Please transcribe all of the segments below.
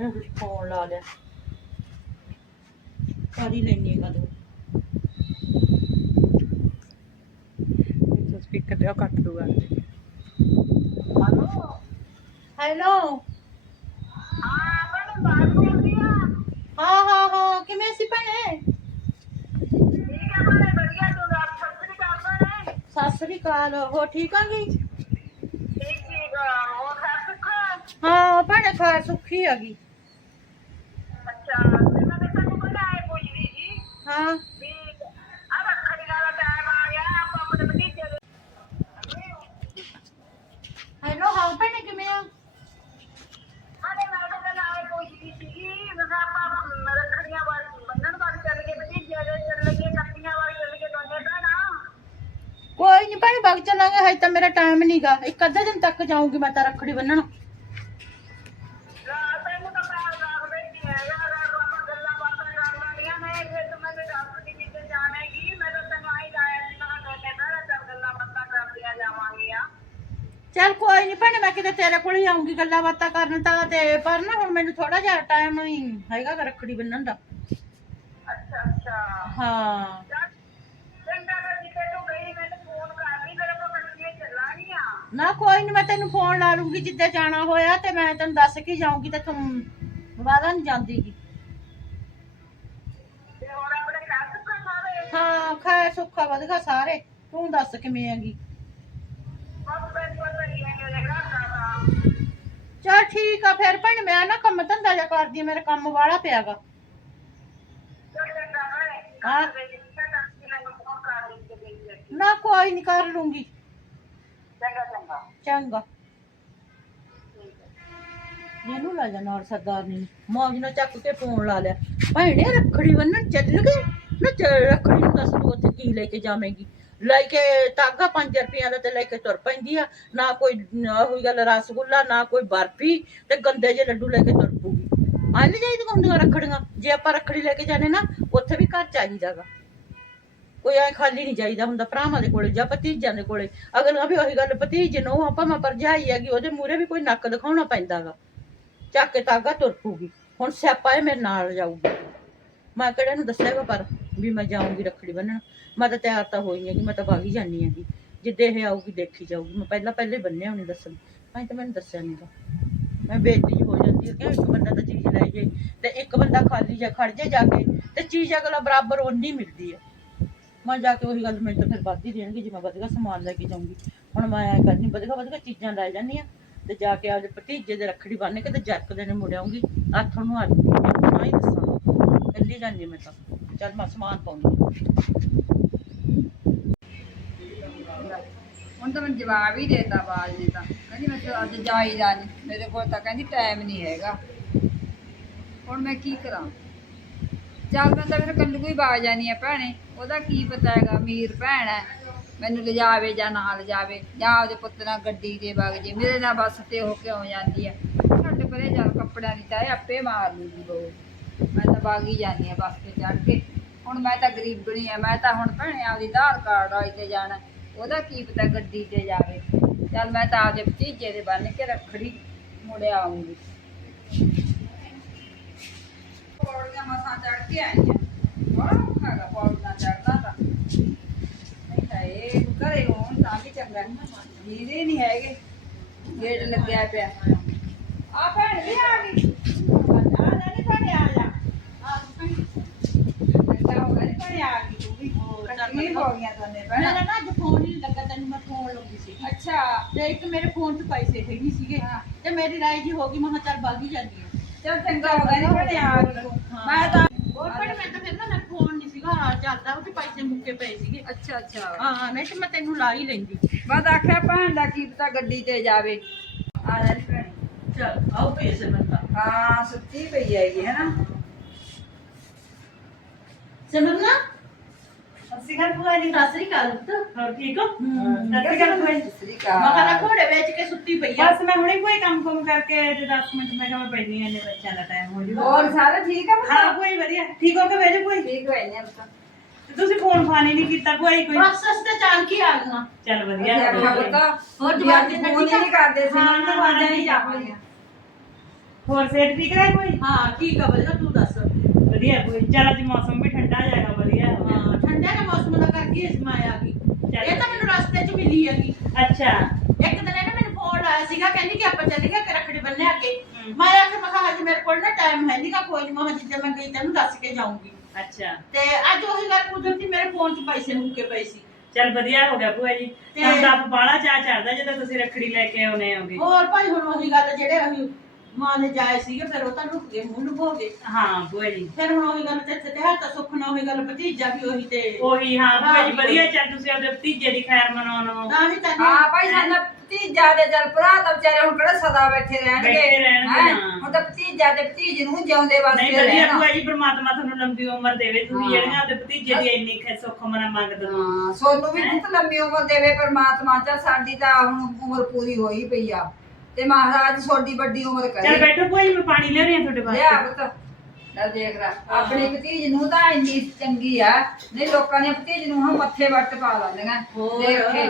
ਉਹਨੇ ਕੁਝ ਫੋਨ ਲਾ ਲਿਆ। ਕਰ ਹੀ ਲੈਣੀ ਕਦੋਂ। ਸਪੀਕਰ ਤੇ ਉਹ ਕੱਟ ਦੂਗਾ। ਹੈਲੋ। ਹਾਂ ਹਾਂ ਹਾਂ ਕਿਵੇਂ ਸੀ ਭੈਣੇ? ਸਤਿ ਸ੍ਰੀ ਅਕਾਲ ਹੋ ਠੀਕ ਆਂਗੀ ਹਾਂ ਭੈਣੇ ਖਾ ਸੁੱਖੀ ਹੈਗੀ ਹਾਂ। ਹੈਲੋ ਹਾਂ ਭੈਣੇ ਕਿਵੇਂ ਆ? ਕੋਈ ਨਹੀਂ ਭੈਣੇ ਵਗ ਚੱਲਾਂਗੇ, ਹਜੇ ਤਾਂ ਮੇਰਾ ਟਾਈਮ ਨਹੀਂਗਾ ਇੱਕ ਅੱਧੇ ਦਿਨ ਤੱਕ ਜਾਊਂਗੀ ਮੈਂ ਤਾਂ ਰੱਖੜੀ ਬੰਨਣ। ਚੱਲ ਕੋਈ ਨਹੀਂ ਭੈਣੇ ਮੈਂ ਕਿਤੇ ਤੇਰੇ ਕੋਲ ਹੀ ਆਉਂਗੀ ਗੱਲਾਂ ਬਾਤਾਂ ਕਰਨ ਤਾਂ ਤੇ ਪਰ ਨਾ ਹੁਣ ਮੈਨੂੰ ਥੋੜਾ ਜਿਹਾ ਟਾਈਮ ਹੀ ਹੈਗਾ ਗਾ ਰੱਖੜੀ ਬੰਨਣ ਦਾ। ਹਾਂ। ਨਾ ਕੋਈ ਨਹੀਂ ਮੈਂ ਤੈਨੂੰ ਫੋਨ ਲਾ ਲੂੰਗੀ ਜਿੱਦੇ ਜਾਣਾ ਹੋਇਆ ਤੇ ਮੈਂ ਤੈਨੂੰ ਦੱਸ ਕੇ ਜਾਊਂਗੀ ਤੇ ਤੂੰ ਵਾਦਾ ਨਹੀਂ ਜਾਂਦੀਗੀ ਹਾਂ ਖਾ ਸੁੱਖਾ ਵਧਗਾ ਸਾਰੇ ਤੂੰ ਦੱਸ ਕਿਵੇਂ ਆਂਗੀ ਚਲ ਠੀਕ ਆ ਫਿਰ ਭੈਣ ਮੈਂ ਨਾ ਕੰਮ ਧੰਦਾ ਜਿਹਾ ਕਰਦੀ ਆਂ, ਮੇਰਾ ਕੰਮ ਵਾਲਾ ਪਿਆਗਾ ਹਾਂ ਨਾ ਕੋਈ ਨਹੀਂ ਕਰ ਲੂੰਗੀ ਚੰਗਾ ਇਹਨੂੰ ਲੈ ਜਾ ਨਾਲ ਸਰਦਾਰਨੀ ਨੂੰ ਮੌਜ ਨਾਲ ਚੱਕ ਕੇ ਫੋਨ ਲਾ ਲਿਆ ਭੈਣੇ ਰੱਖੜੀ ਬੰਨਣ ਚੱਲ ਗਏ ਨਾ ਚ- ਰੱਖੜੀ ਨੂੰ ਦੱਸ ਤੂੰ ਉੱਥੇ ਕੀ ਲੈ ਕੇ ਜਾਵੇਂਗੀ ਲੈ ਕੇ ਤਾਗਾ 5 ਰੁਪਈਆਂ ਦਾ ਤੇ ਲੈ ਕੇ ਤੁਰ ਪੈਂਦੀ ਆ। ਨਾ ਕੋਈ, ਨਾ ਹੋਈ ਗੱਲ ਰਸਗੁੱਲਾ, ਨਾ ਕੋਈ ਬਰਫੀ ਤੇ ਗੰਦੇ ਜਿਹੇ ਲੱਡੂ ਲੈ ਕੇ ਤੁਰ ਪੂਗੀ ਆ ਲੈ ਜਾਈਦੀ ਹੁੰਦੀਆਂ ਰੱਖੜੀਆਂ? ਜੇ ਆਪਾਂ ਰੱਖੜੀ ਲੈ ਕੇ ਜਾਣੇ ਨਾ, ਉੱਥੇ ਵੀ ਘਰ ਚਾਹੀਦਾਗਾ ਕੋਈ ਐ ਖਾਲੀ ਨਹੀਂ ਜਾਈਦਾ ਹੁੰਦਾ, ਭਰਾਵਾਂ ਦੇ ਕੋਲੇ ਜਾਂ ਭਤੀਜਾਂ ਦੇ ਕੋਲੇ। ਅਗਲਾ ਵੀ ਉਹੀ ਗੱਲ ਭਤੀਜ ਨੂੰ ਆਪਾਂ ਮੈਂ ਭਰਜਾਈ ਹੈਗੀ, ਉਹਦੇ ਮੂਹਰੇ ਵੀ ਕੋਈ ਨੱਕ ਦਿਖਾਉਣਾ ਪੈਂਦਾਗਾ। ਚੱਕ ਕੇ ਤਾਗਾ ਤੁਰ ਪੂਗੀ ਹੁਣ ਸਿਆਪਾ ਇਹ ਮੇਰੇ ਨਾਲ ਜਾਊਗੀ। ਮੈਂ ਕਿਹੜੇ ਨੂੰ ਦੱਸਿਆਗਾ ਪਰ ਵੀ ਮੈਂ ਜਾਊਂਗੀ ਰੱਖੜੀ ਬੰਨਣ। ਮੈਂ ਤਾਂ ਤਿਆਰ ਤਾਂ ਹੋਈ ਹੈਗੀ, ਮੈਂ ਤਾਂ ਭਾਗੀ ਜਾਣੀ ਹੈਗੀ। ਜਿੱਦੇ ਇਹ ਆਊਗੀ, ਦੇਖੀ ਜਾਊਗੀ। ਮੈਂ ਪਹਿਲਾਂ ਪਹਿਲੇ ਬੰਨਿਆ ਨਹੀਂ ਦੱਸਣ। ਮੈਂ ਤਾਂ ਮੈਨੂੰ ਦੱਸਿਆ ਨਹੀਂਗਾ ਮੈਂ ਬੇਇੱਜ਼ਤੀ ਹੋ ਜਾਂਦੀ ਹੈ ਕਿ ਇੱਕ ਬੰਦਾ ਤਾਂ ਚੀਜ਼ ਲੈ ਜੇ ਤੇ ਇੱਕ ਬੰਦਾ ਖਾਲੀ ਜਾ ਖੜ ਜੇ ਜਾ ਕੇ ਤੇ ਚੀਜ਼ ਅਗਲਾ ਬਰਾਬਰ ਓਨੀ ਮਿਲਦੀ ਹੈ। ਮੈਂ ਜਾ ਕੇ ਉਹੀ ਗੱਲ ਮੈਨੂੰ ਤਾਂ ਫਿਰ ਵੱਧ ਹੀ ਦੇਣਗੇ ਜੇ ਮੈਂ ਵਧੀਆ ਸਮਾਨ ਲੈ ਕੇ ਜਾਊਂਗੀ। ਹੁਣ ਮੈਂ ਐ ਕਰਨੀ ਵਧੀਆ ਵਧੀਆ ਚੀਜ਼ਾਂ ਲੈ ਜਾਂਦੀ ਆ ਤੇ ਜਾ ਕੇ ਆਪਦੇ ਭਤੀਜੇ ਦੇ ਰੱਖੜੀ ਬੰਨ ਕੇ ਤੇ ਜੱਕ ਦੇ ਨੇ ਮੁੜ ਆਥੋਂ ਨੂੰ ਆ ਜੂਗੀ ਤਾਂ ਹੀ ਦੱਸਾਂ। ਕੱਲੀ ਜਾਂਦੀ ਮੈਂ ਤਾਂ। ਚੱਲ ਮੈਂ ਸਮਾਨ ਪਾਉਂਦੀ ਹੁਣ ਤਾਂ ਮੈਂ ਜਵਾਬ ਹੀ ਦੇਤਾ ਬਾਜ ਨੇ ਤਾਂ। ਕਹਿੰਦੀ ਮੈਂ ਤਾਂ ਅੱਜ ਜਾਈਦਾ ਨਹੀਂ ਮੇਰੇ ਕੋਲ ਤਾਂ ਕਹਿੰਦੀ ਟਾਈਮ ਨਹੀਂ ਹੈਗਾ। ਹੁਣ ਮੈਂ ਕੀ ਕਰਾਂ? ਚੱਲ ਮੈਂ ਤਾਂ ਫਿਰ ਕੱਲੂ ਕੋਈ ਬਾਜ ਜਾਣੀ ਆ ਭੈਣੇ। ਉਹਦਾ ਕੀ ਪਤਾ ਹੈਗਾ? ਅਮੀਰ ਭੈਣ ਹੈ। ਮੈਨੂੰ ਲਿਜਾਵੇ ਜਾਂ ਨਾ ਲਿਜਾਵੇ। ਜਾਂ ਉਹਦੇ ਪੁੱਤ ਨਾਲ ਗੱਡੀ ਦੇ ਵਗ ਜੇ। ਮੇਰੇ ਨਾਲ ਬੱਸ ਤੇ ਹੋ ਕੇ ਆਉ ਜਾਂਦੀ ਆ ਛੱਡ ਪਰੇ, ਚੱਲ ਕੱਪੜਿਆਂ ਦੀ ਤਾਂ ਆਪੇ ਮਾਰ ਲੂਗੀ ਬਹੂ। ਮੈਂ ਤਾਂ ਬਾਗੀ ਜਾਂਦੀ ਆ ਬੱਸ ਤੇ ਚੜ ਕੇ। ਹੁਣ ਮੈਂ ਤਾਂ ਗਰੀਬਣੀ ਆ, ਮੈਂ ਤਾਂ ਹੁਣ ਭੈਣੇ ਆਪਦੀ ਆਧਾਰ ਕਾਰਡ ਵਾਲੀ ਤੇ ਜਾਣਾ, ਉਹਦਾ ਕੀ ਪਤਾ ਗੱਡੀ ਤੇ ਜਾਵੇ। ਚੱਲ ਮੈਂ ਤਾਂ ਆਪਦੇ ਭਤੀਜੇ ਦੇ ਬੰਨ ਕੇ ਰੱਖੜੀ ਮੁੜਿਆ ਆਉਂਗੀ ਪੌੜੀਆਂ ਮਸਾਂ ਚੜ ਕੇ ਆਈਆਂ। ਬੜਾ ਔਖਾ ਗਾ ਪੌੜੀਆਂ ਚੜਦਾ ਤਾਂ। ਨਹੀਂ ਤਾਂ ਇਹ ਘਰੇ ਹੋਣ ਤਾਂ ਵੀ ਚੰਗਾ। ਵੀਰੇ ਨਹੀਂ ਹੈਗੇ। ਗੇਟ ਲੱਗਿਆ ਪਿਆ। ਆ ਭੈਣ ਵੀ ਆ ਗਈ ਆ ਲੈ ਨੀ ਭੈਣੇ ਆ ਜਾ ਅੱਛਾ ਹੋ ਗਈ ਭੈਣੇ ਆ ਗਈ ਤੂੰ ਵੀ ਇਕੱਠੀ ਹੋ ਗਈਆਂ ਦੋਨੇ ਮੇਰਾ ਭੈਣਾਂ ਨਾ ਅੱਜ ਫੋਨ ਹੀ ਨੀ ਲੱਗਾ ਤੈਨੂੰ ਮੈਂ ਫੋਨ ਲਾਉਂਦੀ ਸੀ। ਅੱਛਾ। ਤੇ ਇੱਕ ਮੇਰੇ ਫੋਨ 'ਚ ਪੈਸੇ ਹੈ ਨਹੀਂ ਸੀਗੇ। ਹਾਂ। ਤੇ ਮੇਰੀ ਰਾਈ ਜੀ ਹੋ ਗਈ ਮੈਂ ਕਿਹਾ ਚੱਲ ਬਾਗੀ ਜਾਂਦੀ ਆ। ਚਲ ਚੰਗਾ ਹੋ ਗਿਆ ਨੀ ਭੈਣੇ ਆ ਗਈ ਤੂੰ ਹਾਂ। ਮੈਂ ਤਾਂ ਹੋਰ ਪਰ ਮੈਂ ਤਾਂ ਫਿਰ ਨਾ ਮੇਰੇ ਫੋਨ ਨਹੀਂ ਸੀਗਾ ਚੱਲਦਾ ਉਹ ਤੇ ਪੈਸੇ ਮੁੱਕੇ ਪਏ ਸੀਗੇ। ਅੱਛਾ ਅੱਛਾ। ਹਾਂ ਨਹੀਂ ਤੇ ਮੈਂ ਤੈਨੂੰ ਲਾ ਹੀ ਲੈਂਦੀ। ਮੈਂ ਤਾਂ ਆਖਿਆ ਭੈਣ ਦਾ ਕੀ ਪਤਾ ਗੱਡੀ ਤੇ ਜਾਵੇ। ਆ ਜਾ ਨੀ ਭੈਣੇ। ਚੱਲ ਆਓ ਪੈਸੇ ਮੈਂ ਤਾਂ। ਹਾਂ ਸੁੱਤੀ ਪਈ ਹੈਗੀ ਹੈ ਨਾ। ਸਿਮਰਨਾ? ਅਸੀਂ ਘਰ ਭੂਆ ਜੀ ਸਤਿ ਸ੍ਰੀ ਅਕਾਲ ਹੋਰ ਠੀਕ ਹੋ ਹਮ। ਸਤਿ ਸ਼੍ਰੀ ਅਕਾਲ ਭੂਆ ਜੀ ਸ੍ਰੀ ਮਹਾਰਾ ਅਕਾਲ ਘੋੜੇ ਵੇਚ ਕੇ ਸੁੱਤੀ ਪਈ ਆ ਬਸ ਮੈਂ ਹੁਣੇ ਕੋਈ ਕੰਮ ਕੰਮ ਕਰਕੇ ਤੇ 10 ਮਿੰਟ ਮੈਂ ਕਿਹਾ ਮੈਂ ਪੈਣੀ ਨੇ ਬੱਚਿਆਂ ਦਾ ਟਾਈਮ ਹੋ ਜੂਗਾ ਹੋਰ ਸਾਰੇ ਠੀਕ ਆ ਪੁੱਤ? ਹਾਂ ਕੋਈ ਵਧੀਆ ਠੀਕ ਹੋ ਕੇ ਬੈਠੋ ਕੋਈ ਠੀਕ ਹੋਏ ਨੇ ਪੁੱਤ। ਤੇ ਤੁਸੀਂ ਫੋਨ ਫਾਨ ਹੀ ਨਹੀਂ ਕੀਤਾ ਕੋਈ ਕੋਈ ਬਸ ਅਸਤੇ ਚਾਲ ਕੀ ਆ ਗਈਆਂ ਚੱਲ ਵਧੀਆ ਵਧੀਆ ਪੁੱਤ। ਹੋਰ ਵੀ ਜਵਾਬ ਅੱਜ ਦੇਣਾ ਫੋਨ ਹੀ ਠੀਕ ਆ? ਨਹੀਂ ਕਰਦੇ ਸੀ ਹਾਂ, ਮੈਨੂੰ ਤਾਂ ਆਵਾਜ਼ਾਂ ਆਵਾਜ਼ਾਂ ਹੀ ਹੀ ਜਾਪਦੀਆਂ। ਹੋਰ ਸਿਹਤ ਠੀਕ ਹੈ ਕੋਈ? ਹਾਂ ਠੀਕ ਆ ਵਧੀਆ ਤੂੰ ਦੱਸ ਵਧੀਆ ਕੋਈ ਚੱਲ ਅੱਜ ਮੌਸਮ ਵੀ ਠੰਡਾ ਜਾਏਗਾ ਵਧੀਆ ਹੋ ਗਿਆ ਹਾਂ ਠੰਡੇ ਦੇ ਮੌਸਮ ਦਾ ਕਰਕੇ ਇਸ ਮੈਂ ਆ ਗਈ। ਇਹ ਤਾਂ ਮੈਨੂੰ ਰਸਤੇ 'ਚ ਮਿਲੀ ਹੈਗੀ। ਅੱਛਾ। ਇੱਕ ਦਿਨ ਇਹਨੇ ਮੈਨੂੰ ਫੋਨ ਲਾਇਆ ਸੀਗਾ ਕਹਿੰਦੀ ਕਿ ਆਪਾਂ ਚੱਲ ਗਏ ਰੱਖੜੀ ਬੰਨੇ ਅੱਗੇ। ਮੈਂ ਆਖਿਆ ਮੈਂ ਕਿਹਾ ਅੱਜ ਮੇਰੇ ਕੋਲ ਨਾ ਟਾਈਮ ਹੈ ਨਹੀਂਗਾ ਕੋਈ ਨਹੀਂ ਮੈਂ ਜਿੱਦਾਂ ਮੈਂ ਗਈ ਤੈਨੂੰ ਦੱਸ ਕੇ ਜਾਊਂਗੀ। ਅੱਛਾ। ਤੇ ਅੱਜ ਉਹੀ ਗੱਲ ਕੁਦਰਤੀ ਮੇਰੇ ਫੋਨ 'ਚ ਪੈਸੇ ਮੁੱਕੇ ਪਏ ਸੀ। ਚੱਲ ਵਧੀਆ ਹੋ ਗਿਆ ਭੂਆ ਜੀ। ਤੇ- ਸਾਨੂੰ ਤਾਂ ਬਾਲਾ ਚਾਹ ਚੜਦਾ ਜਦੋਂ ਤੁਸੀਂ ਰੱਖੜੀ ਲੈ ਕੇ ਆਉਨੇ ਹੋਗੇ। ਹੋਰ ਭਾਈ ਹੁਣ ਉਹੀ ਗੱਲ ਜਿਹੜੇ ਅਸੀਂ ਮਾਂ ਨੇ ਜਾਏ ਸੀਗੇ ਫਿਰ ਉਹ ਤਾਂ ਲੁਕ ਗਏ ਮੂੰਹ ਲੁਕੋ ਗਏ ਹਾਂ ਭੂਆ ਜੀ ਫਿਰ ਹੁਣ ਉਹੀ ਗੱਲ ਤੇ ਤੇ ਹੱਥ ਸੁੱਖਣਾ ਉਹੀ ਗੱਲ ਭਤੀਜਾ ਵੀ ਉਹੀ ਤੇ ਉਹੀ ਹਾਂ ਭੂਆ ਜੀ ਹਾਂ, ਵਧੀਆ ਚੱਲ ਤੁਸੀਂ ਆਪਦੇ ਭਤੀਜੇ ਦੀ ਖੈਰ ਮਨਾਉਣ। ਤਾਂ ਹੀ ਤਾਂ ਹਾਂ ਭਾਈ ਸਾਡਾ ਭਤੀਜਾ ਦੇ ਚੱਲ ਭਰਾ ਤਾਂ ਵਿਚਾਰੇ ਹੁਣ ਕਿਹੜਾ ਸਦਾ ਬੈਠੇ ਰਹਿਣਗੇ। ਬੈਠੇ ਰਹਿਣਗੇ, ਹੈਂ? ਹਾਂ। ਹੁਣ ਤਾਂ ਭਤੀਜਾ ਤੇ ਭਤੀਜ ਨੂੰ ਜਿਉਂਦੇ ਨਹੀਂ ਵਾਸਤੇ ਵਧੀਆ ਰਹਿਣਾ। ਭੂਆ ਜੀ ਪ੍ਰਮਾਤਮਾ ਤੁਹਾਨੂੰ ਲੰਬੀ ਉਮਰ ਦੇਵੇ। ਤੁਸੀਂ ਹਾਂ। ਜਿਹੜੀਆਂ ਆਪਦੇ ਭਤੀਜੇ ਦੀ ਇੰਨੀ ਖੈ ਸੁੱਖ ਮਨਾ ਮੰਗਦੇ ਹੋ। ਹਾਂ ਸੋਨੂੰ ਵੀ ਬਹੁਤ ਲੰਮੀ ਉਮਰ ਦੇਵੇ ਪਰਮਾਤਮਾ ਚਾ ਸਾਡੀ ਤਾਂ ਹੁਣ ਉਮਰ ਪੂਰੀ ਹੋਈ ਪਈ ਆ। ਤੇ ਮਹਾਰਾਜ ਤੁਹਾਡੀ ਵੱਡੀ ਉਮਰ ਚੱਲ ਕਰੇ ਬੈਠੋ ਭੂਆ ਜੀ ਮੈਂ ਪਾਣੀ ਲਿਆਉਣੀ ਆ ਤੁਹਾਡੇ ਲਿਆ ਵਾਸਤੇ ਪੁੱਤ। ਲੈ ਦੇਖ ਲੈ ਆਪਣੀ ਭਤੀਜ ਨੂੰ ਤਾਂ ਇੰਨੀ ਚੰਗੀ ਆ। ਨਹੀਂ ਲੋਕਾਂ ਨੇ ਭਤੀਜ ਨੂੰ ਹਾਂ ਮੱਥੇ ਵੱਟ ਪਾ ਲੈਂਦੀਆਂ ਹੋਰ। ਦੇਖ ਕੇ।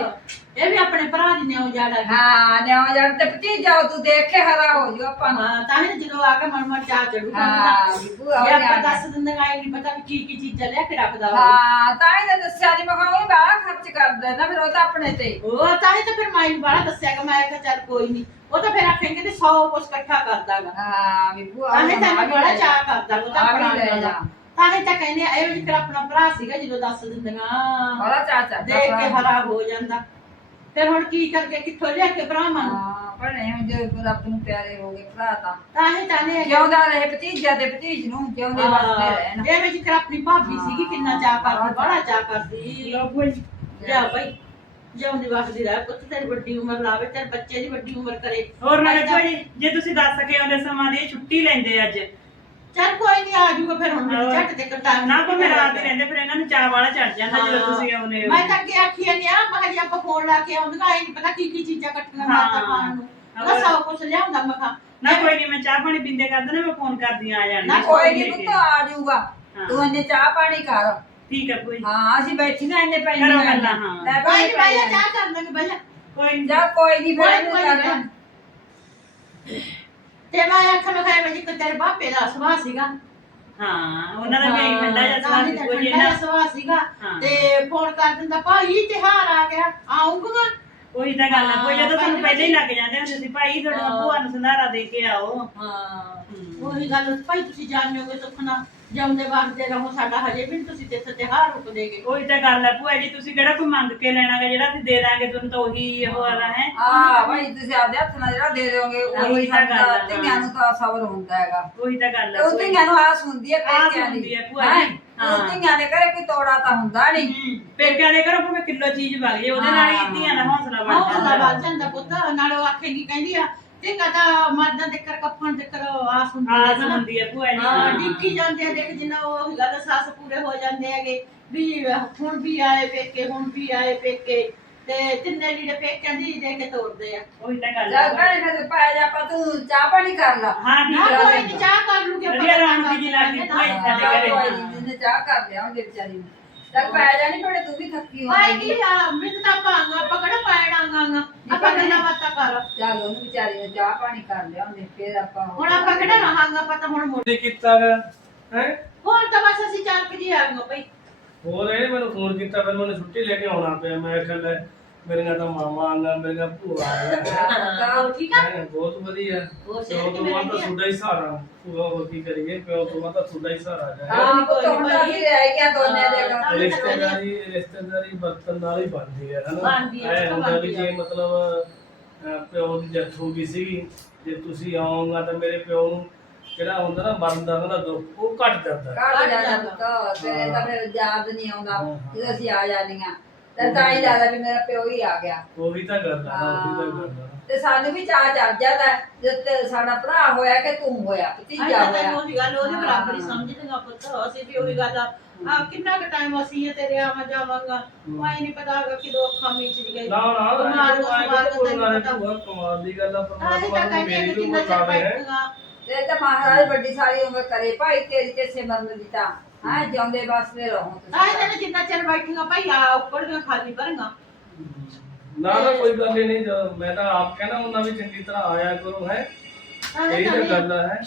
ਇਹ ਵੀ ਆਪਣੇ ਭਰਾ ਦੀ ਨੇ ਉਜਾੜਾ ਹਾਂ। ਨਿਆਵਾਂ ਜੜ ਤੇ ਭਤੀਜਾ ਤੂੰ ਦੇਖ ਕੇ ਹਰਾ ਹੋ ਜਾਓ ਆਪਾਂ ਨੂੰ। ਹਾਂ ਤਾਂ ਹੀ ਜਦੋਂ ਆ ਕੇ ਮਨ ਮਨ ਚਾਹ ਚੜੂ ਹਾਂ ਹੋ ਆਪਾਂ। ਦੱਸ ਦਿੰਦੇ ਆਏ ਨਹੀਂ ਪਤਾ ਵੀ ਕੀ ਕੀ ਚੀਜ਼ਾਂ ਲਿਆ ਕੇ ਰੱਖਦਾ ਵਾ ਹਾਂ ਤਾਂ ਹੀ ਤਾਂ ਦੱਸਿਆ ਨਹੀਂ ਮੈਂ ਕਿਹਾ ਉਹ ਬਾਹਲਾ ਖਰਚ ਕਰਦਾ ਨਾ ਫਿਰ ਉਹ ਤਾਂ ਆਪਣੇ ਤੇ। ਉਹ ਤਾਂ ਹੀ ਤਾਂ ਫਿਰ ਮਾਈ ਨੂੰ ਬੜਾ ਦੱਸਿਆ ਕਿ ਮੈਂ ਕਿਹਾ ਚੱਲ ਕੋਈ ਨਹੀਂ ਉਹ ਤਾਂ ਫਿਰ ਆਖੇਂਗੇ ਤੇ 100 ਕੁਛ ਇਕੱਠਾ ਕਰਦਾਗਾ ਹਾਂ ਵੀ ਭੂਆ ਤਾਂ ਹੀ ਤਾਂ ਮੈਂ ਬੜਾ ਲੈ ਜਾ। ਚਾਹ ਕਰਦਾ ਉਹ ਤਾਂ ਆਪਣਾ ਲੈ ਜਾ। ਤਾਂ ਹੀ ਤਾਂ ਕਹਿੰਦੇ ਆ, ਇਹ ਫਿਰ ਆਪਣਾ ਭਰਾ ਸੀਗਾ ਜਦੋਂ ਦੱਸ ਦਿੰਦੀਆਂ ਬੜਾ ਚਾਚਾ ਦੇਖ ਕੇ ਹਰਾ ਹੋ ਜਾਂਦਾ। ਫਿਰ ਹੁਣ ਕੀ ਕਰਕੇ ਕਿੱਥੋਂ ਲਿਆ ਕੇ ਭਰਾ ਮਨ ਹਾਂ ਭਣੇ ਹੁਣ ਜੇ ਰੱਬ ਨੂੰ ਪਿਆਰੇ ਹੋ ਗਏ ਭਰਾ ਤਾਂ। ਤਾਂ ਹੀ ਤਾਂ ਨੇ ਜਿਉਂਦਾ ਰਹੇ ਭਤੀਜਾ ਤੇ ਭਤੀਜ ਨੂੰ ਜਿਉਂਦੇ ਵਾਸਤੇ ਰਹਿਣ। ਇਹ ਵਿੱਚ ਕਰ ਆਪਣੀ ਭਾਬੀ ਸੀਗੀ ਕਿੰਨਾ ਚਾਹ ਕਰਦੀ ਬੜਾ ਚਾਹ ਕਰਦੀ। ਲਓ ਭੂਆ ਜੀ ਜਾ ਭਾਈ ਜਿਉਂਦੀ ਵਸਦੀ ਰਹਿ ਪੁੱਤ ਤੇਰੀ ਵੱਡੀ ਉਮਰ ਲਾਵੇ ਤੇਰੇ ਬੱਚੇ ਦੀ ਵੱਡੀ ਉਮਰ ਕਰੇ। ਹੋਰ ਨਾਲੇ ਤਾਂ- ਜੀ ਜੇ ਤੁਸੀਂ ਦੱਸ ਕੇ ਆਉਂਦੇ ਸਮਾਂ ਦੀ ਛੁੱਟੀ ਲੈਂਦੇ ਅੱਜ ਚੱਲ ਕੋਈ ਨਹੀਂ ਆ ਜਾਊਗਾ ਫਿਰ ਹੁਣ ਮੈਨੂੰ ਝੱਟ ਤੇ ਟਾਈਮ ਨਾ ਕੋ ਮੈਂ ਰਾਤ ਰਹਿੰਦੇ ਫਿਰ ਇਹਨਾਂ ਨੂੰ ਚਾਹ ਵਾਲਾ ਚੜ ਜਾਂਦਾ ਜਦੋਂ ਤੁਸੀਂ ਆਉਨੇ ਹੋ। ਮੈਂ ਤਾਂ ਅੱਗੇ ਆਖੀ ਜਾਂਦੀ ਆ ਮੈਂ ਕਿਹਾ ਜੀ ਆਪਾਂ ਫੋਨ ਲਾ ਕੇ ਆਉਂਦੀਆਂ ਇਹ ਨਹੀਂ ਪਤਾ ਕੀ ਕੀ ਚੀਜ਼ਾਂ ਕੱਟੀਆਂ ਹਾਂ। ਮਾਤਾ ਖਾਣ ਨੂੰ। ਨਾ ਸਭ ਕੁਝ ਲਿਆਉਂਦਾ ਮੈਂ ਕਿਹਾ। ਨਾ ਕੋਈ ਨਹੀਂ ਮੈਂ ਚਾਹ ਪਾਣੀ ਪੀਂਦੇ ਕਰਦੇ ਨਾ ਮੈਂ ਫੋਨ ਕਰਦੀ ਆ ਜਾਣੀ ਨਾ ਕੋਈ ਨਹੀਂ ਪੁੱਤ ਆ ਜਾਊਗਾ। ਤੂੰ ਇੰਨੇ ਚਾਹ ਪਾਣੀ ਕਰ। ਠੀਕ ਹੈ ਜੀ ਹਾਂ ਅਸੀਂ ਬੈਠੀਆਂ ਇੰਨੇ ਪੈਣੇ ਕਰੋ ਗੱਲਾਂ, ਹਾਂ। ਲੈ ਕੋਈ ਨਹੀਂ ਬਾਈ ਚਾਹ ਕਰ ਦਾਂਗੇ ਬਾਈ ਕੋਈ ਨੀ। ਜਾ ਕੋਈ ਨਹੀਂ ਕੋਈ ਫਿਰ ਕੋਈ ਇਹਨੂੰ ਨੀ। ਤੇ ਮੈਂ ਆਖਿਆ ਮੈਂ ਕਿਹਾ ਜੀ ਤੇਰੇ ਬਾਪੇ ਦਾ ਸੁਭਾਅ ਸੀਗਾ ਹਾਂ ਉਹਨਾਂ ਦਾ ਵੀ ਠੰਡਾ ਜਿਹਾ ਹੀ ਸਵਾਦ ਕੋਈ ਜਿਹਾ ਨਾ ਸੁਭਾਅ ਸੀਗਾ ਹਾਂ। ਤੇ ਫੋਨ ਕਰ ਦਿੰਦਾ ਭਾਈ ਤਿਹਾਰ ਆ ਗਿਆ ਆਉਂਗਾ ਉਹੀ ਤਾਂ ਗੱਲ ਆ ਕੋਈ ਜਦੋਂ ਤੁਹਾਨੂੰ ਪਹਿਲੇ ਹੀ ਲੱਗ ਜਾਂਦੇ ਹੁੰਦੇ ਸੀ ਭਾਈ ਤੁਹਾਡੇ ਹਾਂ। ਭੂਆ ਨੂੰ ਸੰਧਾਰਾ ਦੇ ਕੇ ਆਓ ਹਾਂ। ਉਹੀ ਗੱਲ ਭਾਈ ਤੁਸੀਂ ਜਾਣੋਗੇ ਸੁਖਣਾ ਜਾਉਂਦੇ ਵਾਸਤੇ ਰਹੋ ਸਾਡਾ ਹਜੇ ਵੀ ਨੀ ਤੁਸੀਂ ਤੇ ਇੱਥੇ ਤਿਹਾਰ ਰੁਕ ਦੇਗੇ ਉਹੀ ਤਾਂ ਗੱਲ ਹੈ ਭੂਆ ਜੀ ਤੁਸੀਂ ਕਿਹੜਾ ਕੋਈ ਮੰਗ ਕੇ ਲੈਣਾਗਾ ਜਿਹੜਾ ਅਸੀਂ ਦੇ ਦਾਂਗੇ ਤੁਹਾਨੂੰ ਤਾਂ ਉਹੀ ਹੋ। ਰਹਾ ਹੈ। ਆ ਭਾਈ ਤੁਸੀਂ ਆਪਦੇ ਹੱਥ ਨਾਲ ਜਿਹੜਾ ਦੇ ਦਿਓਗੇ ਉਹੀ ਉਹੀ ਤਾਂ ਗੱਲ ਸਾਡਾ ਆ, ਧੀਆਂ ਨੂੰ ਤਾਂ ਸਬਰ ਹੁੰਦਾ ਹੈਗਾ। ਉਹੀ ਤਾਂ ਗੱਲ ਹੈ ਉਹ ਭੂਆ ਜੀ। ਧੀਆਂ ਨੂੰ ਆਸ ਹੁੰਦੀ ਹੈ ਆਸ ਪੇਕਿਆਂ ਹੁੰਦੀ ਦੀ ਹੈ ਭੂਆ ਜੀ, ਹਾਂ? ਹਾਂ। ਉਹ ਧੀਆਂ ਦੇ ਘਰੇ ਕੋਈ ਤੋੜਾ ਤਾਂ ਹੁੰਦਾ ਨਹੀਂ ਹਮ, ਪੇਕਿਆਂ ਦੇ ਘਰੋਂ ਭਾਵੇਂ ਕਿਲੋ ਚੀਜ਼ ਵਗ ਜੇ ਉਹਦੇ ਨਾਲ ਹੀ ਧੀਆਂ ਦਾ ਹੌਸਲਾ ਬਣ ਹੌਸਲਾ ਜਾਂਦਾ ਵੱਧ ਜਾਂਦਾ ਪੁੱਤ ਨਾਲ ਉਹ ਆਖੇਗੀ ਕਹਿੰਦੀ ਆ ਤੇ ਕਦਾ ਮਰਦਾਂ ਦੇ ਕਰ ਕੱਫਣ ਦੇ ਕਰ ਆਸ ਹੁੰਦੀ ਆਸ ਹੈ ਨਾ। ਹੁੰਦੀ ਹੈ ਭੂਆ ਜੀ ਹਾਂ। ਡਿੱਕੀ ਜਾਂਦੇ ਆ ਦੇਖ ਜਿੰਨਾ ਉਹ ਗੱਲ ਸੱਸ ਪੂਰੇ ਹੋ ਜਾਂਦੇ ਹੈਗੇ ਵੀ ਹੁਣ ਵੀ ਆਏ ਪੇਕੇ ਹੁਣ ਵੀ ਆਏ ਪੇਕੇ ਤੇ ਤਿੰਨੇ ਲੀੜੇ ਪੇਕਿਆਂ ਦੀ ਦੇ ਕੇ ਤੋਰਦੇ ਆ। ਉਹੀ ਤਾਂ ਗੱਲ ਚੱਲ ਹੈ ਭੈਣੇ ਫਿਰ ਪਾਇਆ ਜਾ ਆਪਾਂ ਤੂੰ ਚਾਹ ਪਾਣੀ ਕਰ ਲਾ। ਹਾਂ ਨਾ ਠੀਕ ਹੈ ਕੋਈ ਨੀ ਚਾਹ ਕਰ ਲੂਗੇ ਵਧੀਆ ਰੌਣਕ ਜੀ ਲੱਗ ਗਈ ਭਾਈ ਸਾਡੇ ਚੱਲ ਘਰੇ। ਕੋਈ ਨੀ, ਜਿੰਨੇ ਚਾਹ ਕਰ ਲਿਆ ਉਹਦੇ ਵਿਚਾਰੀ ਨੂੰ। ਚੱਲ ਪਾਇਆ ਜਾ ਨਹੀਂ ਭੈਣੇ ਤੂੰ ਵੀ ਥੱਕੀ ਭਾਈ ਹੋਣੀ ਕੀ ਆ ਮੈਨੂੰ ਤਾਂ ਪਾਂਗਾ ਆਪਾਂ ਕਿਹੜਾ ਪਾਇਣਾਗਾ ਆਪਾਂ ਗੱਲਾਂ ਬਾਤਾਂ ਕਰ। ਚੱਲ ਉਹਨੂੰ ਵਿਚਾਰੀ ਨੂੰ ਚਾਹ ਪਾਣੀ ਕਰ ਲਿਆ ਉਹਨੇ ਫਿਰ ਆਪਾਂ ਹੋਰ ਹੁਣ ਆਪਾਂ ਕਿਹੜਾ ਰਹਾਂਗਾ ਪਤਾ ਹੁਣ ਮੁੜ ਕੀ ਕੀਤਾ ਗਾ ਹੈ? ਹੁਣ ਤਾਂ ਬਸ ਅਸੀਂ ਚੱਲ ਕੇ ਜੀ ਆਵਾਂਗੇ ਭਾਈ। ਹੋਰ ਇਹ ਮੈਨੂੰ ਫੋਨ ਕੀਤਾ ਫਿਰ ਮੈਨੂੰ ਛੁੱਟੀ ਲੈ ਕੇ ਆਉਣਾ ਪਿਆ ਮੈਂ ਕਿਹਾ ਲੈ ਮੇਰੀਆਂ ਤਾਂ ਮਾਮਾ ਆਂਗਾ ਮੇਰੀਆਂ ਭੂਆ ਆਂਗਾ ਹੋਰ ਠੀਕ ਆ ਹੈਂ, ਬਹੁਤ ਵਧੀਆ ਹੋਰ ਪਿਓ ਸਿਹਤ ਤੋਂ ਕਿਵੇਂ ਬਾਅਦ ਤਾਂ ਰਹਿੰਦੀ ਆ? ਤੁਹਾਡਾ ਹੀ ਸਹਾਰਾ ਭੂਆ ਹੋਰ ਕੀ ਕਰੀਏ ਪਿਓ ਤੋਂ ਬਾਅਦ ਤਾਂ ਤੁਹਾਡਾ ਹੀ ਸਹਾਰਾ ਹੈ ਹਾਂ ਹੁਣ ਤਾਂ ਅਸੀਂ ਰਹਿ ਗਿਆ ਦੋਨੇ ਦੇ ਘਰ। ਹਾਂ। ਰਿਸ਼ਤੇਦਾਰੀ ਰਿਸ਼ਤੇਦਾਰੀ ਬਰਤਨ ਨਾਲ ਹੀ ਬਣਦੀ ਹੈ ਹਨਾ ਬਣਦੀ ਹੈ, ਐਂ ਹੁੰਦਾ ਵੀ ਬਣਦੀ ਜੇ ਹੈ। ਮਤਲਬ ਅਹ, ਪਿਓ ਦੀ ਡੈਥ ਹੋ ਗਈ ਸੀਗੀ ਜੇ ਤੁਸੀਂ ਆਓਗਾ ਤਾਂ ਮੇਰੇ ਪਿਓ ਨੂੰ ਜਿਹੜਾ ਹੁੰਦਾ ਨਾ ਮਰਨ ਦਾ ਉਹਦਾ ਦੁੱਖ ਉਹ ਘਟ ਜਾਂਦਾ ਹੈ। ਘਰ ਜਾ ਪੁੱਤ ਤੇਰੇ ਤਾਂ ਫਿਰ ਯਾਦ ਨਹੀਂ ਆਉਂਦਾ ਹਾਂ। ਜਦੋਂ ਅਸੀਂ ਆ ਜਾਂਦੀਆਂ ਤੇ ਤਾਂ ਹੀ ਲੱਗਦਾ ਵੀ ਮੇਰਾ ਪਿਓ ਹੀ ਆ ਗਿਆ। ਉਹੀ ਤਾਂ ਗੱਲ ਆ ਉਹੀ ਤਾਂ ਗੱਲ ਆ। ਤੇ ਸਾਨੂੰ ਵੀ ਚਾਹ ਚੜ ਜਾਂਦਾ ਹੈ, ਜਦ ਤੇ ਸਾਡਾ ਭਰਾ ਹੋਇਆ ਕਿ ਤੂੰ ਹੋਇਆ ਭਤੀਜਾ ਆਇਆ ਤਾਂ ਹੋਇਆ। ਉਹਦੀ ਗੱਲ ਉਹਦੇ ਬਰਾਬਰ ਹੀ। ਸਮਝਦੇਗਾ ਪੁੱਤ ਅਸੀਂ ਵੀ ਉਹੀ ਗੱਲ ਆ। ਕਿੰਨਾ ਕੁ ਟਾਈਮ ਅਸੀਂ ਇਹ ਤੇਰੇ ਆਵਾਂ ਜਾਵਾਂਗਾ। ਕੋਈ ਨਹੀਂ ਪਤਾ ਹੈਗਾ ਕਿ ਦੋ ਅੱਖਾਂ ਮੀਚ ਗਈ। ਨਾ ਨਾ ਬਿਮਾਰ ਕੋਈ ਤਾਂ ਨਾ ਤੈਨੂੰ ਭੂਆ ਕਮਾਲ ਦੀ ਗੱਲ ਆ ਤਾਂ ਹੀ ਪਰਮਾਤਮਾ ਤਾਂ ਨੂੰ ਕਹਿੰਦੇ ਮੇਰੀ ਕਿ ਵੀ ਜਿੰਨਾ ਉਮਰ ਚਿਰ ਹੈ। ਬੈਠੂਗਾ। ਤੇ ਤਾਂ ਮਹਾਰਾਜ ਵੱਡੀ ਸਾਰੀ ਉਮਰ ਕਰੇ ਭਾਈ ਤੇਰੀ ਤੇ ਸਿਮਰਨ ਦੀ ਤਾਂ। ਹਾਂ ਜਿਉਂਦੇ ਵਾਸਤੇ ਰਹੋ ਤਾਂ ਹੀ ਤੁਸੀਂ ਤੈਨੂੰ ਜਿੰਨਾ ਚਿਰ ਬੈਠੂਗਾ ਭਾਈ ਆ ਉੱਪਰ ਦੀਆਂ ਖਾਲੀ ਭਰਾਂਗਾ ਨਾ ਨਾ ਕੋਈ ਗੱਲ ਹੀ ਨਹੀਂ ਜੋ ਮੈਂ ਤਾਂ ਆਪ ਕਹਿਣਾ ਉਹਨਾਂ ਵੀ ਚੰਗੀ ਤਰ੍ਹਾਂ ਆਇਆ ਕਰੋ ਹੈ। ਇਹ ਤਾਂ ਗੱਲ ਹੈ।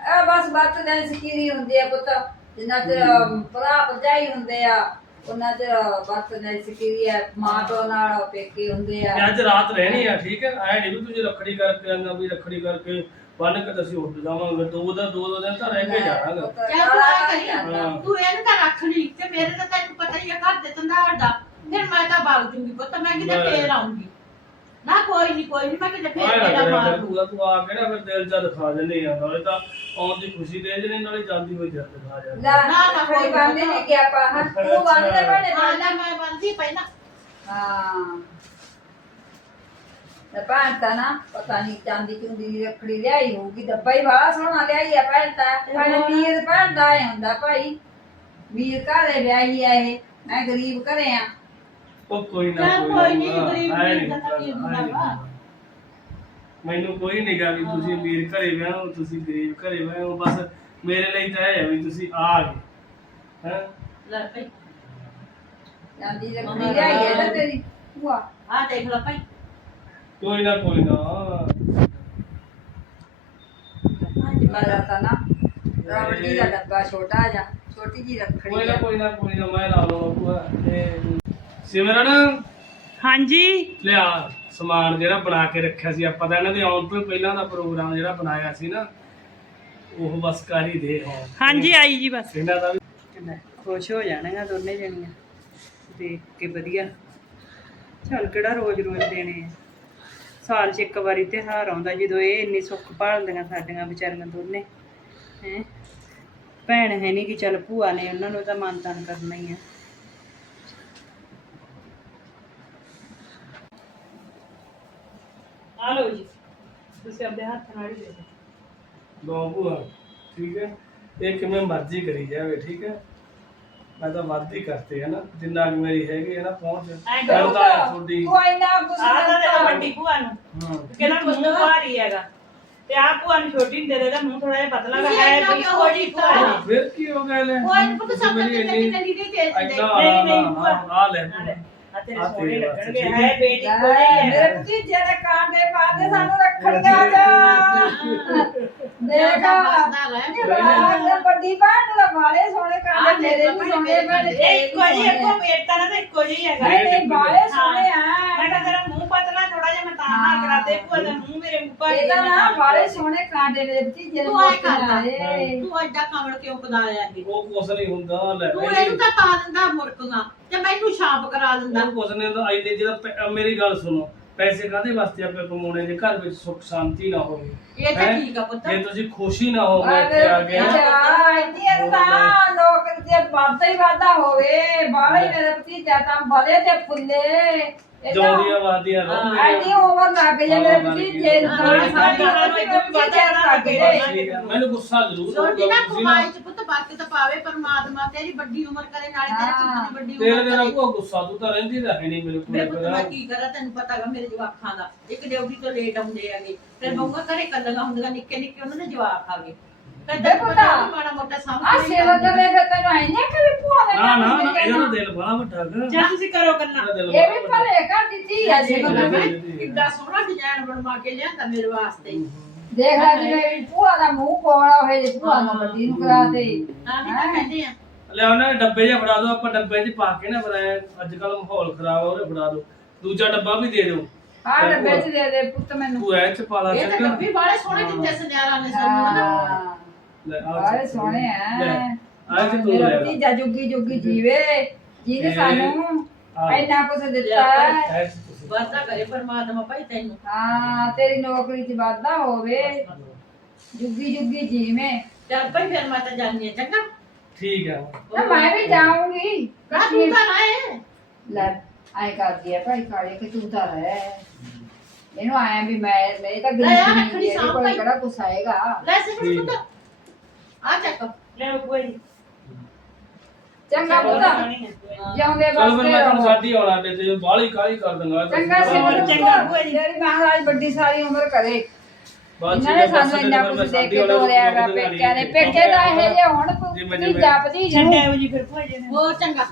ਆ ਬਸ ਬੱਤ ਦੇ ਸਕੀਰੀ ਹੁੰਦੀ ਆ ਪੁੱਤ ਜਿੰਨਾ ਚਿਰ ਭਰਾ ਭਰਜਾਈ ਹੁੰਦੇ ਆ। ਉਹਨਾਂ ਦੇ ਸਕੀਰੀ ਆ ਮਾਂ ਪਿਓ ਨਾਲ ਪੇਕੇ ਹੁੰਦੇ ਆ। ਤੇ ਅੱਜ ਰਾਤ ਰਹਿਣੀ ਆ ਠੀਕ ਹੈ? ਐ ਨਹੀਂ ਵੀ ਤੁਸੀਂ ਰੱਖੜੀ ਕਰਕੇ ਆਂਗਾ ਵੀ ਰੱਖੜੀ ਕਰਕੇ ਬੰਨ ਕੇ ਤਾਂ ਅਸੀਂ ਉੱਡ ਜਾਵਾਂਗੇ ਦੋ ਦਿਨ ਦੋ ਦੋ ਦਿਨ ਤਾਂ ਰਹਿ ਕੇ ਜਾਵਾਂਗੇ ਚੱਲ ਤੂੰ ਆ ਕਰੀ ਹਾਂ। ਤੂੰ ਇਹਨੂੰ ਤਾਂ ਰੱਖ ਲਈ ਤੇ ਮੇਰੇ ਤਾਂ ਤੈਨੂੰ ਪਤਾ ਹੀ ਆ ਘਰ ਦੇ ਤੰਦਾੜ ਦਾ ਫਿਰ ਮੈਂ ਤਾਂ ਭਾਗ ਜੂੰਗੀ ਪੁੱਤ ਮੈਂ ਕਿਤੇ ਬਸ। ਫੇਰ ਆਉਂਗੀ। ਨਾ ਕੋਈ ਨਹੀਂ ਕੋਈ ਨਹੀਂ ਮੈਂ ਕਿਤੇ ਫੇਰ ਆਏ ਤੇਰਾ ਨਾ ਮਾਰ ਕਰ ਤੂੰ ਤੂੰ ਆ ਕੇ ਨਾ ਫਿਰ ਦਿਲ ਚ ਦਿਖਾ ਜੰਨੇ ਆ ਨਾਲੇ ਤਾਂ ਆਉਣ ਦੀ ਖੁਸ਼ੀ ਦੇ ਜਨੇ ਨਾਲੇ ਜਾਂਦੀ ਹੋਈ ਜਦ ਦਿਖਾ ਜਾਂਦੇ ਲੈ ਨਾ, ਨਾ, ਕੋਈ ਕੋਈ ਬੰਦੇ ਨਹੀਂ ਕਿ ਆਪਾਂ ਹਾਂ ਤੂੰ ਬੰਦੇ ਬਣੇ ਹਾਂ ਲੈ ਮੈਂ ਬੰਦੀ ਪਹਿਲਾਂ। ਹਾਂ। ਤੇ ਭੈਣ ਤਾਂ ਨਾ ਪਤਾ ਨਹੀਂ ਚਾਂਦੀ ਚੁੰਦੀ ਦੀ ਰੱਖੜੀ ਲਿਆਈ ਹੋਊਗੀ ਡੱਬਾ ਹੀ ਬਾਹਲਾ ਸੋਹਣਾ ਲਿਆਈ ਆ ਭੈਣ ਤਾਂ। ਭੈਣ ਵੀਰ ਭੈਣ ਦਾ ਹੁੰਦਾ ਭਾਈ। ਵੀਰ ਘਰੇ ਵਿਆਹੀ ਆ ਇਹ ਮੈਂ ਗਰੀਬ ਘਰੇ ਆ। ਉਹ ਕੋਈ ਨਾ ਚੱਲ ਕੋਈ ਕੋਈ ਨੀ, ਨਾ, ਗਰੀਬ ਆਏ ਵੀਰ ਨੀ ਦਾ ਤਾਂ ਕੀ ਆਏ ਨੀ। ਹੁੰਦਾ ਵਾ। ਮੈਨੂੰ ਕੋਈ ਨਹੀਂ ਗਾ ਵੀ ਤੁਸੀਂ ਅਮੀਰ ਘਰੇ ਵਿਆਹੋ ਤੁਸੀਂ ਗਰੀਬ ਘਰੇ ਵਿਆਹੋ ਬਸ ਮੇਰੇ ਲਈ ਤਾਂ ਇਹ ਹੈ ਵੀ ਤੁਸੀਂ ਆ ਗਏ ਹੈ? ਲੈ ਭਾਈ। ਚਾਂਦੀ ਦੀ ਰੱਖੜੀ ਲਿਆਈ ਹੈ ਨਾ ਤੇਰੀ ਭੂਆ। ਆ ਦੇਖ ਲੈ ਭਾਈ। ਕੋਈ ਨਾ ਕੋਈ ਨਾ। ਮੇਰਾ ਤਾਂ ਨਾ ਰਾਵੜੀ ਦਾ ਡੱਬਾ ਛੋਟਾ ਜਿਹਾ ਛੋਟੀ ਜੀ ਕੋਈ ਨਾ ਕੋਈ ਨਾ ਕੋਈ ਨਾ ਮੈਂ ਲਾ ਲਵਾਂ ਭੂਆ। ਇਹ ਸਿਮਰਨ? ਹਾਂਜੀ। ਲਿਆ ਸਮਾਨ ਜਿਹੜਾ ਬਣਾ ਕੇ ਰੱਖਿਆ ਸੀ। ਆਪਾਂ ਤਾਂ ਇਹਨਾਂ ਦੇ ਆਉਣ ਤੋਂ ਪਹਿਲਾਂ ਦਾ ਪ੍ਰੋਗਰਾਮ ਜਿਹੜਾ ਬਣਾਇਆ ਸੀ ਨਾ ਉਹ ਬਸ ਕਰ ਹੀ ਦੇ ਹਾਂ ਹਾਂਜੀ ਆਈ ਜੀ ਬਸ। ਇਹਨਾਂ ਦਾ ਵੀ ਲੈ, ਖੁਸ਼ ਹੋ ਜਾਣਗੀਆਂ ਦੋਨੇ ਜਣੀਆਂ। ਦੇਖ ਕੇ ਵਧੀਆ। ਚੱਲ ਕਿਹੜਾ ਰੋਜ਼ ਰੋਜ਼ ਦੇਣੇ ਆ। ਸਾਲ 'ਚ ਇੱਕ ਵਾਰੀ ਤਿਉਹਾਰ ਆਉਂਦਾ ਜਦੋਂ ਇਹ ਇੰਨੀ ਸੁੱਖ ਭਾਲਦੀਆਂ ਸਾਡੀਆਂ ਵਿਚਾਰੀਆਂ ਦੋਨੇ। ਹੈ? ਭੈਣ ਹੈ ਨਹੀਂ ਕਿ ਚੱਲ ਭੂਆ ਨੇ ਉਹਨਾਂ ਨੂੰ ਤਾਂ ਮਾਨ ਤਾਨ ਕਰਨਾ ਹੀ ਆ। ਆ ਲਓ ਜੀ। ਤੁਸੀਂ ਆਪਣੇ ਹੱਥ ਨਾਲ ਹੀ ਦੇ ਦਿਓ। ਦੋ ਭੂਆ ਠੀਕ ਹੈ? ਇਹ ਕਿਵੇਂ ਮਰਜ਼ੀ ਕਰੀ ਜਾਵੇ ਠੀਕ ਹੈ? ਮੈਂ ਤਾਂ ਵੱਧ ਹੀ ਕਰਤੇ ਹੈ ਨਾ ਜਿੰਨਾ ਕੁ ਮੇਰੀ ਹੈਗੀ ਹੈ ਨਾ ਪਹੁੰਚ ਐਂ ਕਰੋ ਤਾਂ ਹੈ ਤੁਹਾਡੀ ਤੂੰ ਇੰਨਾ ਕੁਛ ਆਹ ਤਾਂ। ਦੇਖੋ ਵੱਡੀ ਭੂਆ ਨੂੰ। ਹਾਂ। ਕਿਹੜਾ ਮੂੰਹ ਭਾਰੀ ਹੈਗਾ। ਤੇ ਆਹ ਭੂਆ ਨੂੰ ਛੋਟੀ ਨੂੰ ਦੇ ਦੇ ਦਾ ਮੂੰਹ ਥੋੜਾ ਜਿਹਾ ਪਤਲਾ ਤੁਸੀਂ ਹੈ ਇੰਨਾ ਵੀ ਕਿਉਂ ਕੋਈ ਭੂਆ। ਕੀਤਾ? ਨੇ ਫਿਰ ਕੀ ਹੋ ਗਿਆ ਲੈ ਕੋਈ ਨੀ ਪੁੱਤ ਸਭ ਮੇਰੀ ਕਿਤੇ ਇੰਨੀ- ਲੀੜੇ ਦੇ ਨਹੀਂ, ਆ- ਭੂਆ। ਆ ਲੈ। ਆ ਲੈ, ਆ ਤੇਰੇ ਸੋਹਣੇ ਲੱਗਣਗੇ ਹੈ ਬੇਟੀ ਕੋਲੇ ਹੀ ਮੇਰੇ ਹੈ ਭਤੀਜੇ ਦੇ ਕਾਂਡੇ ਪਾਦੇ ਸਾਨੂੰ ਰੱਖੜੀਆਂ ਜਾ ਦੇਖ ਬਾਹਰ ਵੱਡੀ ਭੈਣ ਦਾ ਬਾਲੇ ਸੋਹਣੇ ਕਾਂਡੇ ਮੇਰੇ ਵੀ ਸੋਹਣੇ ਭੈਣ ਇਹ ਇੱਕੋ ਜਿਹੀ ਇੱਕੋ ਮੇਰਤਾ ਨਾ ਤਾਂ ਇੱਕੋ ਜਿਹੀ ਹੈਗਾ ਨਹੀਂ ਬਾਲੇ ਸੋਹਣੇ ਮੈਂ ਆ ਕਿਹਾ ਤੇਰਾ ਮੂੰਹ ਪਤਲਾ ਥੋੜਾ ਜਿਹਾ ਮੈਂ ਤਾਂ ਹਾਂ। ਕਰਾਤੇ ਭੂਆ ਦਾ ਮੂੰਹ ਮੇਰੇ ਮੂੰਹ ਭਾਰੀ ਇਹਦਾ ਹੈ, ਮੈਂ ਨਾ ਤਾਂ ਬਾਲੇ ਸੋਹਣੇ ਕਾਂਡੇ ਮੇਰੇ ਭਤੀਜੇ ਦੇ ਤੂੰ ਆਏ ਮੋਤੀ ਕਰਦਾ ਲਾਏ। ਤੂੰ ਐਡਾ ਕਮਲ ਕਿਉਂ ਕਦਾਇਆ ਇਹ? ਉਹ ਕੁਛ ਨਹੀਂ ਹੁੰਦਾ ਲੈ ਤੂੰ ਇਹਨੂੰ ਤਾਂ ਪਾ ਦਿੰਦਾ ਮੁਰਕੀਆਂ ਤੇ ਮੈਨੂੰ ਛਾਪ ਕਰਾ ਦਿੰਦਾ। ਉਹ ਕੁਛ ਨਹੀਂ ਹੁੰਦਾ ਐਨੇ ਜਿਹੜਾ ਪੈ- ਮੇਰੀ ਗੱਲ ਸੁਣੋ ਪੈਸੇ ਕਾਹਦੇ ਵਾਸਤੇ ਆਪਾਂ ਕਮਾਉਣੇ ਜੇ ਘਰ ਵਿੱਚ ਸੁੱਖ ਸ਼ਾਂਤੀ ਨਾ ਹੋਵੇ? ਇਹ ਤਾਂ? ਠੀਕ ਆ ਪੁੱਤ। ਜੇ ਤੁਸੀਂ ਖੁਸ਼ੀ ਨਾ ਹੋਵੇ ਇੱਥੇ ਆ ਭਤੀਜਾ ਇੰਨੀ ਤਾਂ ਨੌਕਰੀ ਤੇ ਵਾਧਾ ਹੀ ਵਾਧਾ ਹੋਵੇ। ਬਾਲੇ ਮੇਰੇ ਭਤੀਜਾ ਤਾਂ ਬਲੇ ਤੇ ਫੁੱਲੇ। ਜੌਂਦੀਆਂ ਵਾਦੀਆਂ ਰਹੋ ਐਨੀ ਉਮਰ ਲੱਗ ਜੇ ਮੇਰੇ ਭਤੀਜੇ ਨੂੰ ਹਾਂ, ਸਾਡੀ ਸਾਡੀ ਹਾਂ, ਉਮਰ ਮੇਰੇ ਭਤੀਜੇ ਨੂੰ ਲੱਗ ਜੇ ਠੀਕ ਹੈ, ਮੈਨੂੰ ਗੁੱਸਾ ਜ਼ਰੂਰ ਛੋਟੀ ਨਾ ਆਊਗਾ, ਤੁਸੀਂ ਨਾ- ਕਮਾਈ ਚ ਪੁੱਤ ਬਰਕਤ ਪਾਵੇ ਪਰਮਾਤਮਾ ਤੇਰੀ ਵੱਡੀ ਉਮਰ ਕਰੇ ਨਾਲੇ ਤੇਰੇ ਪੁੱਤ ਦੀ ਵੱਡੀ ਤੇਰੇ ਉਮਰ ਦੇ ਨਾਲ ਕਰੇ। ਕੋਈ ਗੁੱਸਾ ਤੂੰ ਤਾਂ ਰਹਿੰਦੀ ਤਾਂ ਹੈ ਨਹੀਂ ਮੇਰੇ ਮੇਰੇ ਕੋਲ ਪੁੱਤ ਮੈਂ ਕੀ ਕਰਾਂ ਤੈਨੂੰ ਪਤਾ ਹੈਗਾ ਮੇਰੇ ਜਵਾਕਾਂ ਦਾ। ਇੱਕ ਡਿਊਟੀ ਤੋਂ ਲੇਟ ਆਉਂਦੇ ਆਗੇ ਫਿਰ ਘਰੇ ਕੱਲੀਆਂ ਹੁੰਦੀਆਂ ਨਿੱਕੇ ਨਿੱਕੇ ਉਹਨਾਂ ਦੇ ਜਵਾਕ ਆ ਗਏ। ਤੇ ਬੇ ਤੈਨੂੰ ਪੁੱਤਾ, ਪਤਾ ਵੀ ਮਾੜਾ ਮੋਟਾ ਆ ਸਾਹਮਣੇ ਸੇਵਾ ਕਰੇ ਫਿਰ ਤੈਨੂੰ ਆਈ ਨਹੀਂ ਕਿ ਵੀ ਭੂਆ ਨੇ ਨਾ ਨਾ ਕੰਮ ਨਾ ਕੀਤਾ ਇਹਦਾ ਤਾਂ ਦਿਲ ਬੜਾ ਵੱਡਾ ਹੈਗਾ। ਚੱਲ ਤੁਸੀਂ ਕਰੋ ਗੱਲਾਂ। ਇਹਦਾ ਦਿਲ ਇਹ ਬੜਾ ਵੀ ਵੱਡਾ। ਭਲੇ ਕਰ ਦਿੱਤੀ ਆ ਜੇ ਪਤਾ ਮੈਂ ਜੀ। ਕਿੱਡਾ ਸੋਹਣਾ ਡਿਜ਼ਾਈਨ ਬਣਵਾ ਕੇ ਲਿਆਂਦਾ ਮੇਰੇ ਵਾਸਤੇ। ਦੇਖ ਲੈ ਜਿਵੇਂ ਵੀ ਭੂਆ ਦਾ ਮੂੰਹ ਕੋਲਾ ਹੋਏ ਜੇ ਭੂਆ ਨੂੰ ਵੱਡੀ ਨੂੰ ਕਰਾ ਦੇ। ਤਾਂ ਵੀ ਤਾਂ ਕਹਿੰਦੇ ਆ। ਲੈ ਉਹਨਾਂ ਨੇ ਡੱਬੇ ਜਿਹਾ ਫੜਾ ਦਿਓ ਆਪਾਂ ਡੱਬੇ 'ਚ ਪਾ ਕੇ ਨਾ ਬਣਾਇਆ ਅੱਜ ਕੱਲ ਮਾਹੌਲ ਖਰਾਬ ਹੋ ਰਿਹਾ ਫੜਾ ਦਿਓ ਦੂਜਾ ਡੱਬਾ ਵੀ ਦੇ ਦਿਓ। ਆਹ ਡੱਬੇ ਚ ਦੇ ਦੇ ਪੁੱਤ ਮੈਨੂੰ। ਤੂੰ ਐ 'ਚ ਪਾ ਲਾ ਇਹ ਤਾਂ ਡੱਬੀ ਸੋਹਣੇ ਦਿੱਤੇ ਸੁਨਿਆਰਾਂ ਨੇ ਸਾਨੂੰ ਹਨਾ? ਹਾਂ। ਲੈ ਸੋਹਣੇ ਆ। ਆ ਚ ਤੂੰ ਮੇਰਾ ਲੈ ਲਾ। ਭਤੀਜਾ ਜੁਗੀ ਜੁਗੀ ਜੀਵੇ। ਜਿਹਨੇ ਇਹ- ਸਾਨੂੰ ਆ। ਇੰਨਾ ਕੁਝ ਦਿੱਤਾ ਹੈ। ਐ 'ਚ ਤੁਸੀਂ ਵਾਦਾ ਕਰੇ ਪਰਮਾਤਮਾ ਭਾਈ ਤੈਨੂੰ। ਹਾਂ ਤੇਰੀ ਨੌਕਰੀ 'ਚ ਵਾਧਾ ਹੋਵੇ। ਜੁਗੀ ਜੁਗੀ ਜੀਵੇਂ। ਚੱਲ ਭਾਈ ਫਿਰ ਮੈਂ ਤਾਂ ਜਾਣੀ ਆ ਚੰਗਾ? ਠੀਕ ਹੈ ਤਾਂ ਮੈਂ ਵੀ ਜਾਊਂਗੀ। ਕਾ ਤੂੰ ਤਾਂ ਆਏ ਲੈ ਆਏ ਕਰਦੀ ਹੈ ਭਾਈ ਕਾਲੇ ਕਿ ਤੂੰ ਤਾਂ ਰਹਿ। ਇਹਨੂੰ ਆਇਆ ਵੀ ਮੈਂ ਮੈਂ ਤਾਂ ਗਰੀਬ ਨਹੀਂ ਕੋਲ। ਕਿਹੜਾ ਕੁਛ ਆਏਗਾ। ਲੈ ਸਿਮਰ ਪੁੱਤ। ਆ ਚੱਕ। ਲੈ ਭੂਆ ਜੀ ਚੰਗਾ ਪੁੱਤ। ਜਿਉਂਦੇ ਚਲੋ ਫਿਰ ਬਸਦੇ ਮੈਂ ਤੁਹਾਨੂੰ ਰਹੋ। ਸਾਡੀ ਆਉਣਾ ਤੇ ਤੇ ਬਾਹਲੀ ਕਾਲੀ ਕਰ ਦੂੰਗਾ ਚੰਗਾ ਸਿਮਰ ਚੰਗਾ ਭੂਆ ਜੀ। ਮਹਾਰਾਜ ਵੱਡੀ ਸਾਰੀ ਉਮਰ ਕਰੇ। ਇਹਨਾਂ ਨੇ ਸਾਨੂੰ ਇੰਨਾ ਕੁਝ ਦੇ ਕੇ ਤੋਰਿਆਗਾ ਪੇਕਿਆਂ ਨੇ। ਪੇਕੇ ਦਾ ਇਹ ਜੇ ਹੁਣ ਜਿਵੇਂ- ਪੁੱਤੀ ਜਿਵੇਂ- ਜਪਦੀ ਜੂ ਛੱਡਿਆ ਉਹ ਜੀ ਫਿਰ ਭੂਆ ਜੀ ਨੇ। ਹੋਰ ਚੰਗਾ।